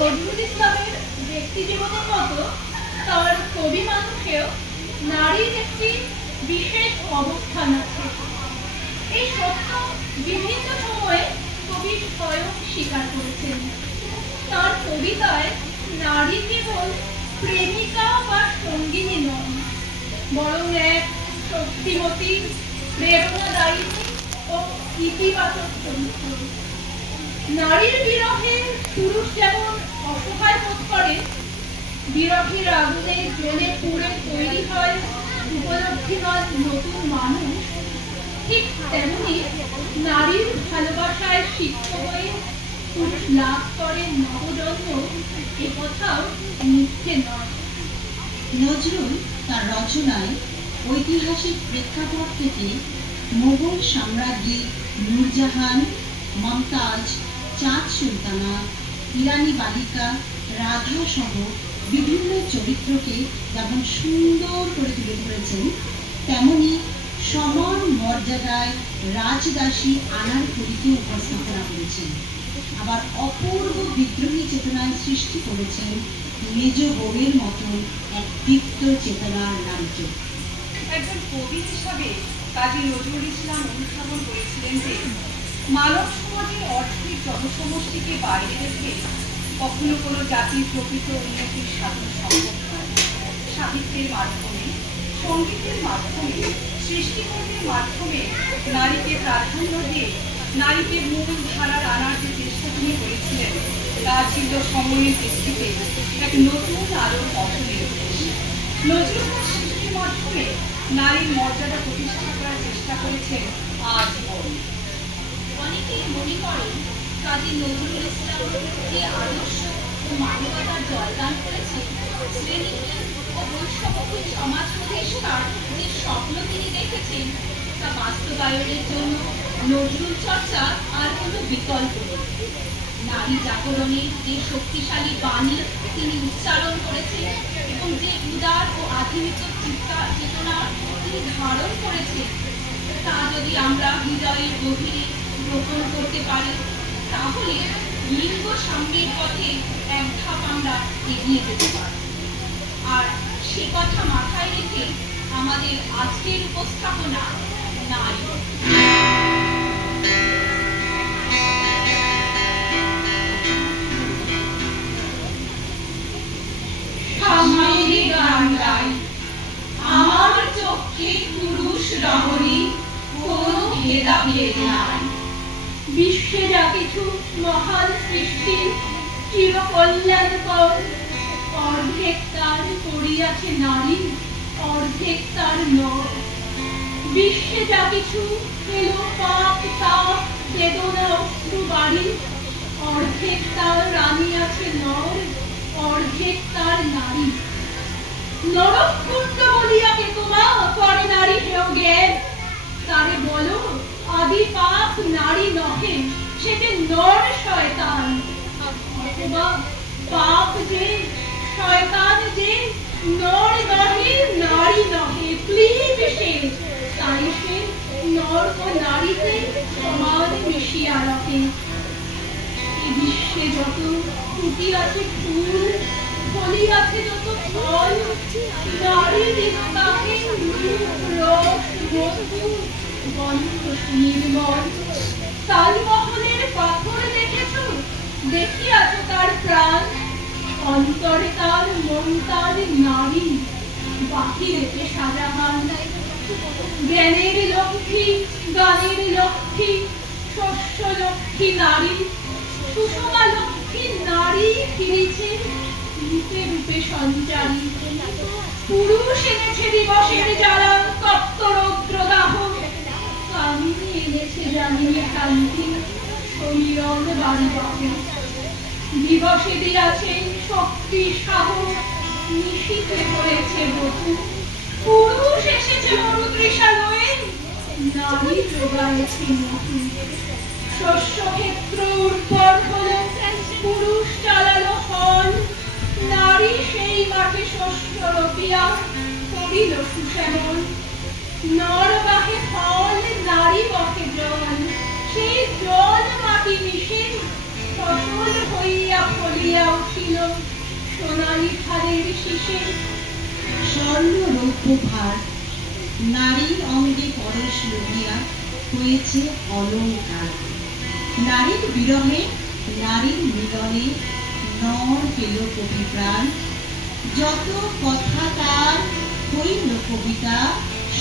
নজরুল ইসলামের ব্যক্তি জীবনের মতো তার কবি মানুষেও নারীর একটি বিশেষ অবস্থান আছে। এই সত্য বিভিন্ন সময়ে কবি স্বয়ং স্বীকার করেছেন। তার কবিতায় নারী কেবল প্রেমিকা বা সঙ্গিনী নন, বরং এক শক্তিমতী, প্রেরণাদায়িনী ও ইতিবাচক চরিত্র। নারীর বিরহে পুরুষ যেমন অসহায় বোধ করে, বিরহের আগুনে জ্বলে পুড়ে তৈরি হয় উপলব্ধিমান নতুন মানুষ, ঠিক তেমনি নারীর ভালোবাসায় সিক্ত হয়ে পুরুষ লাভ করে নবজন্ম, এ কথাও মিথ্যে নয়। নজরুল তার রচনায় ঐতিহাসিক প্রেক্ষাপট থেকে মোগল সাম্রাজ্ঞী নূরজাহান, মমতাজ, চাঁদ সুলতানা, ইরানি বালিকা, রাধা সহ বিভিন্ন চরিত্রকে যেমন সুন্দর করে তুলে ধরেছেন, তেমনি সমান মর্যাদায় রাজদাসী আনারকলিকে উপস্থাপনা করেছেন। আবার অপূর্ব বিদ্রোহী চেতনায় সৃষ্টি করেছেন মেজ বউয়ের মতন এক দীপ্ত চেতনার নারীকে। একজন কবি হিসাবে কাজী নজরুল ইসলাম অনুধাবন করেছিলেন যে মানব সমাজের অর্থের জনসমষ্টিকে বাইরে রেখে কখনো কোনো জাতির প্রকৃত উন্নতির সাধন সম্ভব নয়। সাহিত্যের মাধ্যমে, সঙ্গীতের মাধ্যমে, সৃষ্টিকর্মের মাধ্যমে নারীকে প্রাধান্য দিয়ে নারীকে মূল ধারার আনার যে চেষ্টা তিনি করেছিলেন, তা ছিল সময়ের দৃষ্টিতে এক নতুন আলোর পথ নির্দেশ। নজরুল তার সৃষ্টির মাধ্যমে নারীর মর্যাদা প্রতিষ্ঠা করার চেষ্টা করেছেন আজীবন। অনেকেই মনে করেন কাজী নজরুল ইসলাম যে আদর্শ ও মানবতার জয়গান করেছে, শ্রেণীহীন ও বৈষম্যহীন সমাজ প্রতিষ্ঠার যে স্বপ্ন তিনি দেখেছেন, তা বাস্তবায়নের জন্য নজরুল চর্চা আর কোনো বিকল্প নেই। নারী জাগরণের যে শক্তিশালী বাণী তিনি উচ্চারণ করেছেন এবং যে উদার ও আধুনিক চেতনা তিনি ধারণ করেছেন, তা যদি আমরা হৃদয়ের গভীরে গ্রহণ করতে পারি, তাহলে লিঙ্গ সাম্যের পথে এক ধাপ আমরা এগিয়ে যেতে পারি। আর সে কথা মাথায় রেখে আমাদের আজকের উপস্থাপনা নারী। আমার চোখে পুরুষ রমণী কোনো ভেদাভেদ নাই। বিশ্বে যা কিছু মহান সৃষ্টি চিরকল্যাণকর, অর্ধেক তার করিয়াছে নারী, অর্ধেক তার নর। বিশ্বে যা কিছু এলো পাপ তাপ বেদনা অশ্রু বাড়ি, অর্ধেক তার রানিয়াছে নর, অর্ধেক তার নারী। নরকুণ্ড বলিয়া কে তোমা করে নারী হেও জ্ঞান, তারে বলো আদি পাপ নারী নহে, সেতে নর শয়তান। অথবা পাপ যে শয়তান যে নর নহে নারী নহে, ক্লীব সে, তাই সে নর ও নারীতে সমান মিশিয়া রাখে। এই বিশ্বে যত ফুটি আছে ফুল, ফলি আছে যত ফল, নারীর তাকে রূপ রস বস্তু গন্ধ নির্মল। তাজমহলের পাথর দেখেছ, দেখিয়াছ তার প্রাণ, অন্তরে তার মন তার নারী, বাহিরেতে শাহজাহান। জ্ঞানের লক্ষ্মী, গানের লক্ষ্মী, শস্য লক্ষ্মী নারী, সুষমা লক্ষ্মী নারী ফিরেছে রূপে রূপে সঞ্চারী। পুরুষ এনেছে দিবসের জ্বালা, তপ্ত রৌদ্র দাহ, কামিনী এনেছে জামিনী শান্তি, সমীরণ বাড়ি বাহে। দিবসে দিয়াছে শক্তি সাহস, নিশীথে হয়েছে বধূ। পুরুষ এসেছে মরুতৃষা লয়ে, নারী যোগায়েছে মধু। শস্য ক্ষেত্র উর্বর হলো, পুরুষ চালালো হল, নারী সেই মাঠে শস্য রোপিয়া করিল সুশ্যামল। নর বাহে ফল, নারী বহে জল, সেই জল মাটি মিশে ফসল হইয়া ফলিয়া থালের শীষে স্বর্ণ রৌপ্য ভার নারীর অঙ্গে পরশ লভিয়া হয়েছে অলঙ্কার। নারীর বিরহে নারীর মিলনে নর পেল কবি প্রাণ। যত কথা তার হইল কবিতা,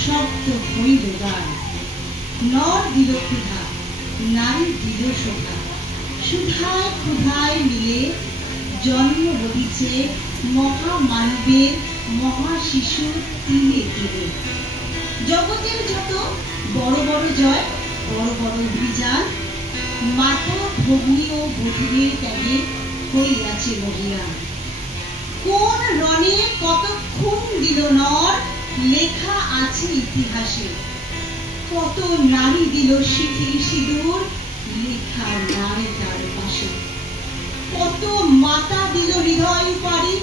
শব্দ হইল গান। নর দিল ক্ষুধা, নারী দিল শোভা, সুধায় ক্ষুধায় মিলে জন্ম হইছে মহামানবের মহাশিশুর তিলে তিলে। জগতের যত বড় বড় জয়, বড় বড় অভিযান, মাতা ভগ্নী ও বধূরের ত্যাগে হইয়াছে বহিয়ান। কোন রণে কত খুন দিল নর, লেখা আছে ইতিহাসে। কত নারী দিল সিঁথির সিঁদুর, লেখা নাই তার পাশে। কত মাতা দিল হৃদয় পারি,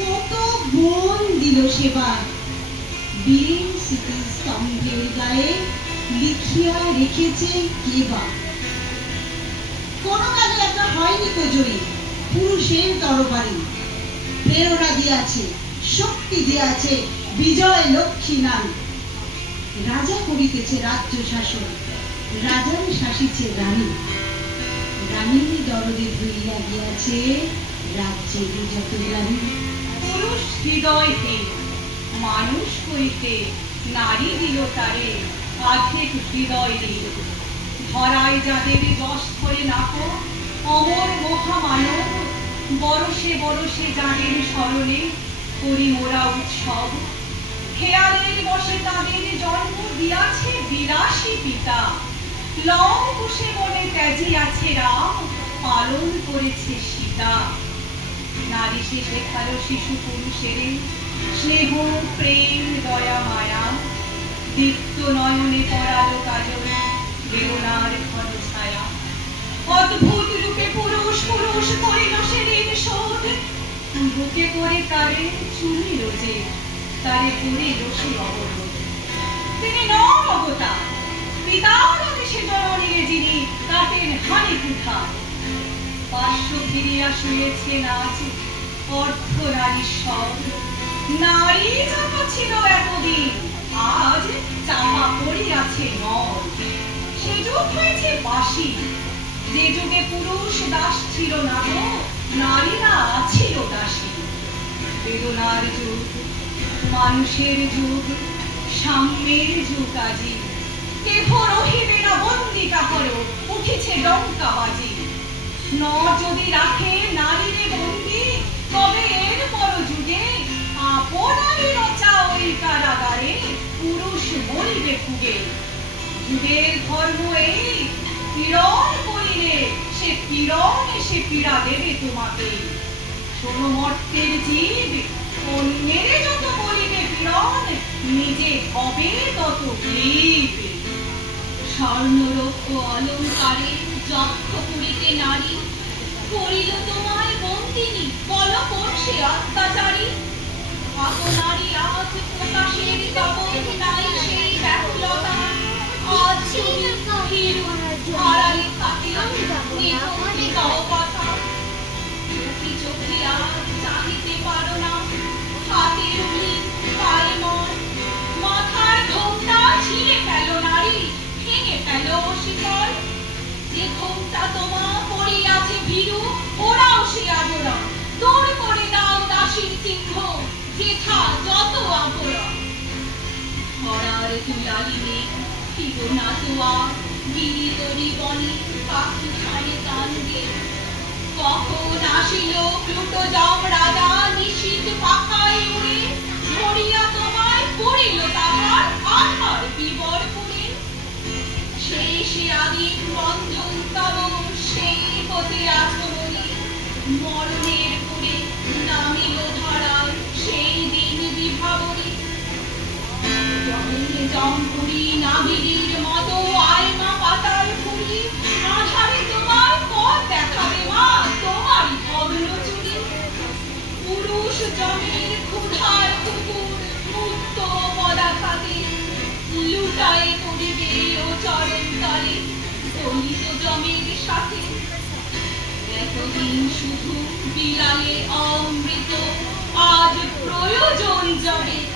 কত বোন দিল সেবায়। বীরের স্মৃতি স্তম্ভের গায়ে লিখিয়া রেখেছে কেবা। কোন কাজে একা হয়নি তো জয়ী, পুরুষের তরবারি। প্রেরণা দিয়াছে, শক্তি দিয়াছে বিজয় লক্ষ্মী নারী। রাজা করিতেছে রাজ্য শাসন, রাজার শাসিছে রানী। রানীর দরদে ধুইয়া গিয়াছে রাজ্যের যত রানী। পুরুষ হৃদয়হীন মানুষ করিতে নারী দিল তারে আধেক হৃদয় দিল। ধরায় যাদের যশ করে নাকো অমর মহামানব, বরষে বরষে যাদের স্মরণে করি মোরা উৎসব। খেয়ালের বসে তাদের জন্ম দিয়াছে বিলাসী পিতা। লং কুশে মনে ত্যাজিয়াছে রাম, পালন করেছে সীতা। নারী সে শেখালো শিশু পুরুষের স্নেহ প্রেম দয়া মায়া। দীপ্ত নয়নে পড়ালো কাজল বেদনার ঘন ছায়া। অদ্ভুত রূপে পুরুষ পুরুষ করিল সেদিন শোধ। বুকে করে তারে চুলিল যে, তারে করিল সে অবরোধ। তিনি নন অবতার, পিতার দেশে জননীরে যিনি কাটেন হানি কুঠা। পার্শ্ব ফিরিয়া শুয়েছে নাচ অর্ধ নারীশ্বর। নারী যত ছিল এতদিন, আজ চাপা পড়িয়াছে নর। সে যুগ হয়েছে বাসি, যে যুগে পুরুষ দাস ছিল না গো, নারীরা ছিল দাসী। বেদনার যুগ, মানুষের যুগ, সাম্যের যুগ আজি। কেহ রহিবে না বন্দি কাহর, উঠিছে ডঙ্কা বাজি। নর যদি রাখে নারীরে বন্দি, তবে এর পর যুগে আপনারই রচা ওই কারাগারে পুরুষ মরিবে ফুগে। যুগের ধর্ম এই, পীড়ন করিলে সে পীড়ন এসে পীড়া দেবে তোমাকে। শোনো মর্তের জীব, অন্যের যত করিবে পীড়ন, নিজে হবে তত ক্লীব। স্বর্ণরৌপ্য অলঙ্কারে যক্ষ পুরীতে নারী, করিল তোমায় বন্দিনী, বল কোন সে অত্যাচারী। কত নারী আজ প্রকাশের তপন নাই সেই ব্যাকুলতা। আজ তুমি ভীরু আড়ালে থাকে নিভৃতি গাও কথা। চোখে চোখে আজ জানিতে পারো না, হাতে রুলি পায়ে মন। মাথার ঘোমটা ছিঁড়ে ফেল নারী, ভেঙে ফেল শিকল। যে ঘোমটা তোমা পড়িয়াছে ভীরু, ওরাও সে আবরণ। দূর করে দাও দাসীর চিহ্ন, যেথা যত আবরণ। ধরার তুলালি মেঘ ফির না তোয়া, গিরি তরি বনে পাখি ছাড়ে কান্দে। কখন আসিল প্লুটো যম রাজা, নিশীথ পাখায় উড়ে। ধরিয়া তোমায় করিল তাহার আধার বিবর পুরে। সেই সে আদিম বন্ধন তব, সেই হতে আচমনি। মরণের পুরে নামিল ধরার সেই দিন বিভাবনী। জমপুরি নাগিনীর মতো আয়মা পাতাল পুরি। আধারে তোমার পথ দেখাবে মা, তোমারই ভগ্ন চুরি। পুরুষ জমের ক্ষুধার কুকুর মুক্ত পদাঘাতে, লুটায়ে পড়িবে ও চরণ তলে দলিত জমের সাথে। এতদিন শুধু বিলালে অমৃত আজ প্রয়োজন যাবে